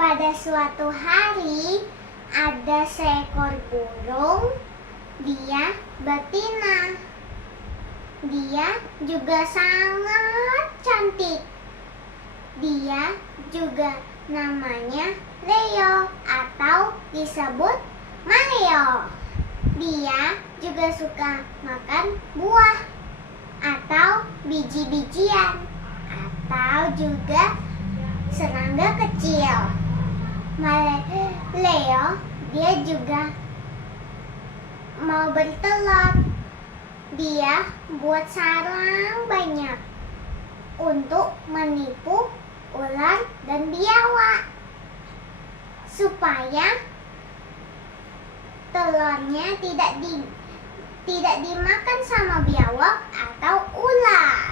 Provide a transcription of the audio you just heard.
Pada suatu hari, ada seekor burung. Dia betina. Dia juga sangat cantik. Dia juga namanya Leo atau disebut Maleo. Dia juga suka makan buah atau biji-bijian atau juga serangga kecil. Leo, dia juga mau bertelur. Dia buat sarang banyak untuk menipu ular dan biawak supaya telurnya tidak dimakan sama biawak atau ular.